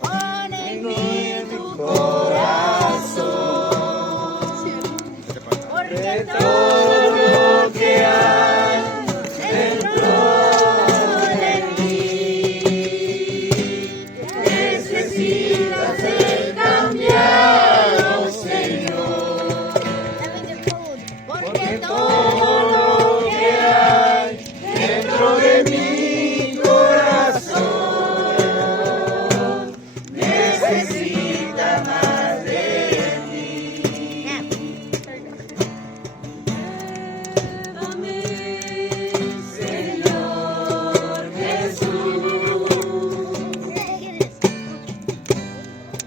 Pon en mí tu corazón, porque todo lo que hay dentro de mí necesita ser cambiado, Señor, porque todo